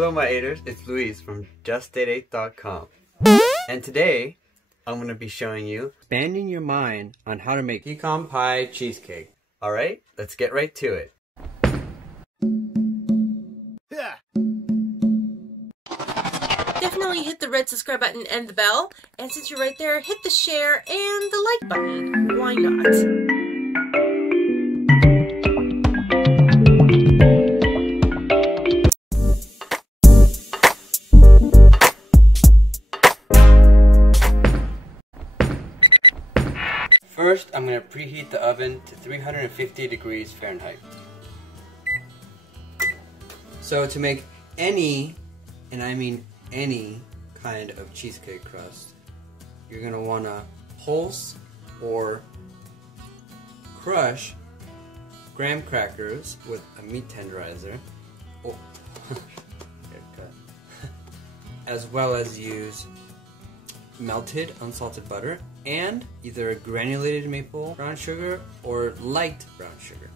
Hello my haters, it's Luis from JustDate8.com. And today, I'm going to be showing you expanding your mind on how to make pecan pie cheesecake. Alright, let's get right to it. Definitely hit the red subscribe button and the bell. And since you're right there, hit the share and the like button. Why not? First, I'm going to preheat the oven to 350 degrees Fahrenheit. So to make any, and I mean any, kind of cheesecake crust, you're going to want to pulse or crush graham crackers with a meat tenderizer, as well as use melted unsalted butter and either granulated maple brown sugar or light brown sugar.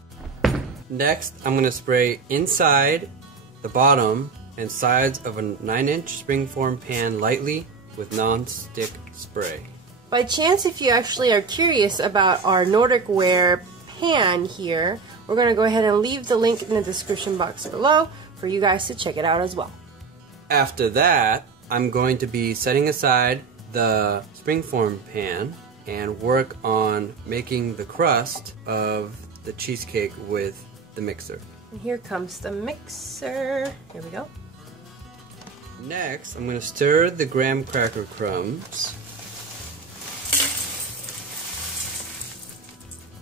Next, I'm going to spray inside, the bottom, and sides of a 9-inch springform pan lightly with non-stick spray. By chance, if you actually are curious about our Nordic ware pan here, we're going to go ahead and leave the link in the description box below for you guys to check it out as well. After that, I'm going to be setting aside the springform pan and work on making the crust of the cheesecake with the mixer. And here comes the mixer. Here we go. Next, I'm going to stir the graham cracker crumbs,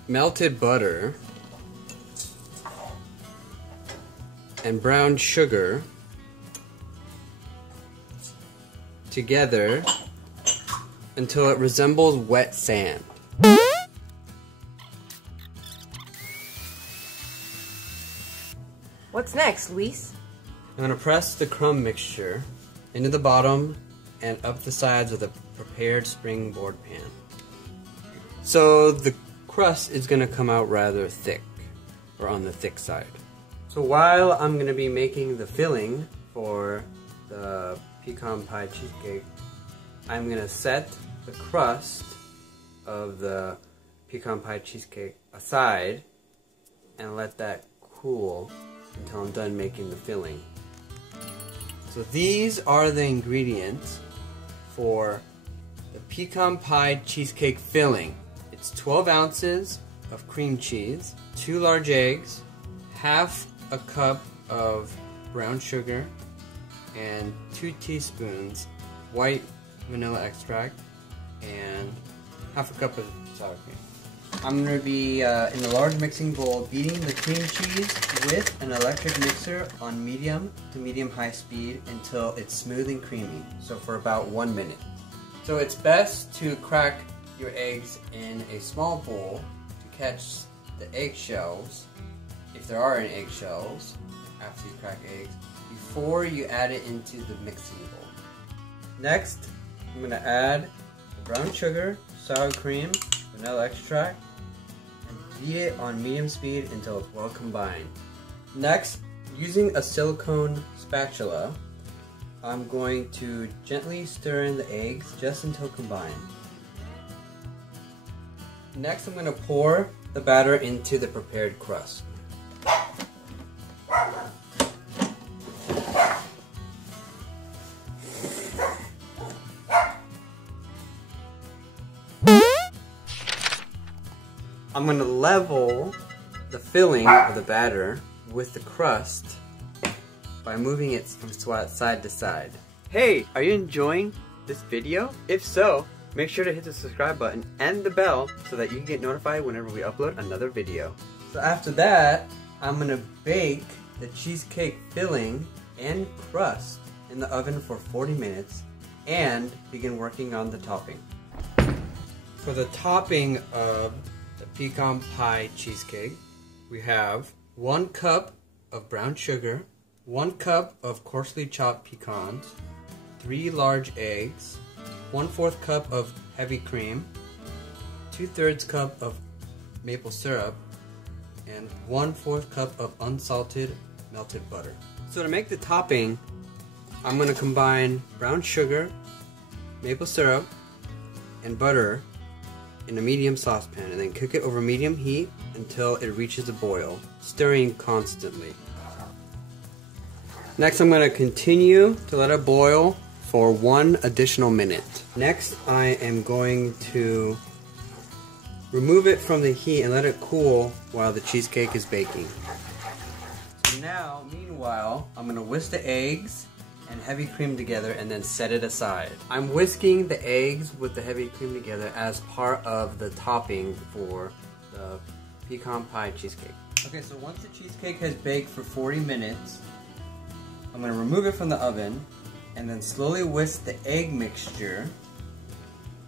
melted butter, and brown sugar together until it resembles wet sand. What's next, Luis? I'm going to press the crumb mixture into the bottom and up the sides of the prepared springboard pan. So the crust is going to come out rather thick, or on the thick side. So while I'm going to be making the filling for the pecan pie cheesecake, I'm going to set the crust of the pecan pie cheesecake aside and let that cool until I'm done making the filling. So these are the ingredients for the pecan pie cheesecake filling. It's 12 ounces of cream cheese, 2 large eggs, half a cup of brown sugar, and 2 teaspoons white vanilla extract, and half a cup of sour cream. I'm going to be in a large mixing bowl beating the cream cheese with an electric mixer on medium to medium-high speed until it's smooth and creamy, so for about 1 minute. So it's best to crack your eggs in a small bowl to catch the eggshells, if there are any eggshells, after you crack eggs, before you add it into the mixing bowl. Next, I'm going to add the brown sugar, sour cream, vanilla extract, and beat it on medium speed until it's well combined. Next, using a silicone spatula, I'm going to gently stir in the eggs just until combined. Next, I'm going to pour the batter into the prepared crust. I'm going to level the filling of the batter with the crust by moving it from side to side. Hey, are you enjoying this video? If so, make sure to hit the subscribe button and the bell so that you can get notified whenever we upload another video. So after that, I'm going to bake the cheesecake filling and crust in the oven for 40 minutes and begin working on the topping. For the topping of the pecan pie cheesecake, we have 1 cup of brown sugar, 1 cup of coarsely chopped pecans, 3 large eggs, 1/4 cup of heavy cream, 2/3 cup of maple syrup, and 1/4 cup of unsalted melted butter. So to make the topping, I'm going to combine brown sugar, maple syrup, and butter in a medium saucepan and then cook it over medium heat until it reaches a boil, stirring constantly. Next, I'm going to continue to let it boil for 1 additional minute. Next, I am going to remove it from the heat and let it cool while the cheesecake is baking. So now, meanwhile, I'm going to whisk the eggs and heavy cream together and then set it aside. I'm whisking the eggs with the heavy cream together as part of the topping for the pecan pie cheesecake. Okay, so once the cheesecake has baked for 40 minutes, I'm going to remove it from the oven and then slowly whisk the egg mixture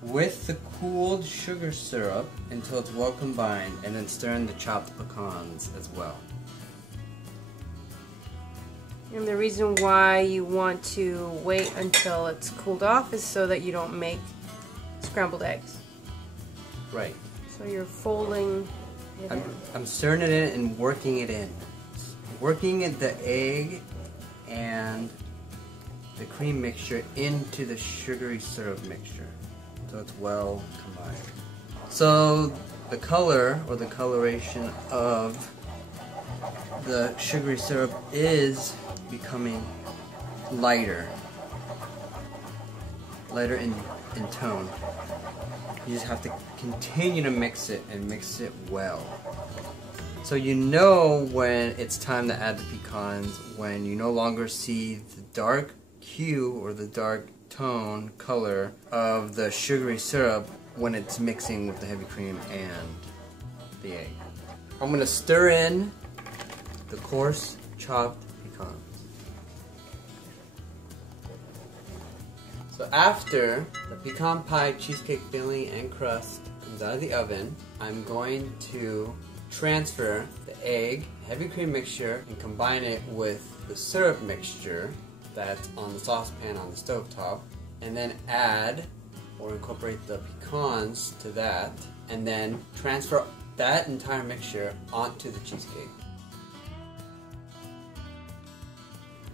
with the cooled sugar syrup until it's well combined, and then stir in the chopped pecans as well. And the reason why you want to wait until it's cooled off is so that you don't make scrambled eggs. Right. So you're folding it in. I'm stirring it in and working it in. Working the egg and the cream mixture into the sugary syrup mixture so it's well combined. So the color or the coloration of the sugary syrup is becoming lighter in tone. You just have to continue to mix it and mix it well. So you know when it's time to add the pecans when you no longer see the dark hue or the dark tone color of the sugary syrup when it's mixing with the heavy cream and the egg. I'm going to stir in the coarse chopped pecans. So after the pecan pie cheesecake filling and crust comes out of the oven, I'm going to transfer the egg, heavy cream mixture, and combine it with the syrup mixture that's on the saucepan on the stovetop, and then add or incorporate the pecans to that, and then transfer that entire mixture onto the cheesecake.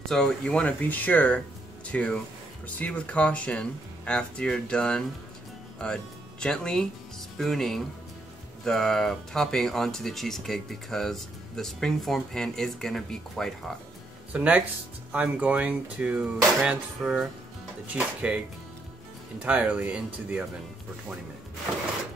So you want to be sure to proceed with caution after you're done gently spooning the topping onto the cheesecake because the springform pan is going to be quite hot. So next I'm going to transfer the cheesecake entirely into the oven for 20 minutes.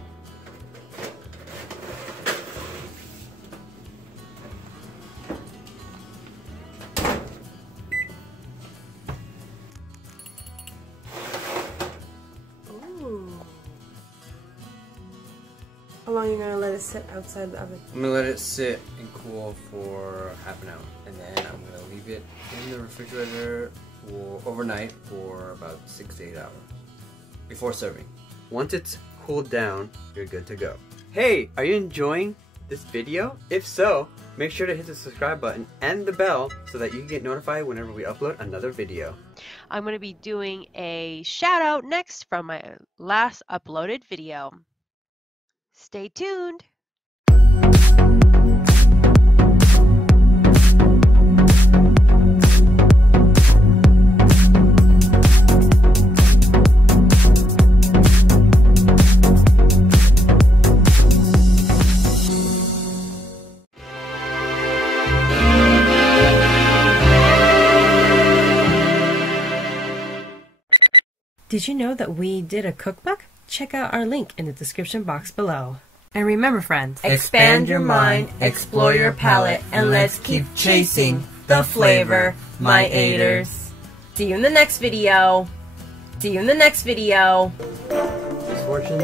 How long are you going to let it sit outside the oven? I'm going to let it sit and cool for half an hour, and then I'm going to leave it in the refrigerator for overnight for about 6 to 8 hours before serving. Once it's cooled down, you're good to go. Hey, are you enjoying this video? If so, make sure to hit the subscribe button and the bell so that you can get notified whenever we upload another video. I'm going to be doing a shout out next from my last uploaded video. Stay tuned. Did you know that we did a cookbook? Check out our link in the description box below. And remember, friends, expand your mind, explore your palate, and let's keep chasing the flavor, my aiders. See you in the next video. See you in the next video. Misfortune